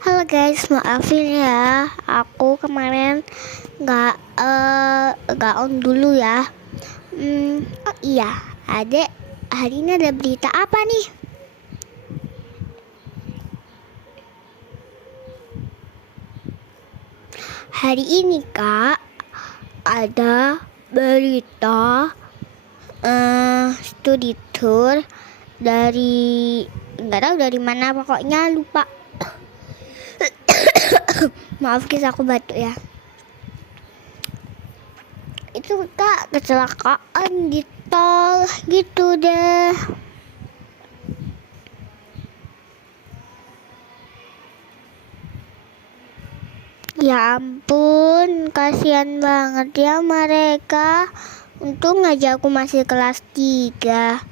Halo guys, maafin ya, aku kemarin nggak on dulu ya. Oh iya, adek, hari ini ada berita apa nih? Hari ini kak, ada berita studi tour dari nggak tahu dari mana, pokoknya lupa. Maaf guys, aku batuk ya. Itu kak kecelakaan di tol gitu deh. Ya ampun, kasihan banget ya mereka. Untung aja aku masih kelas 3.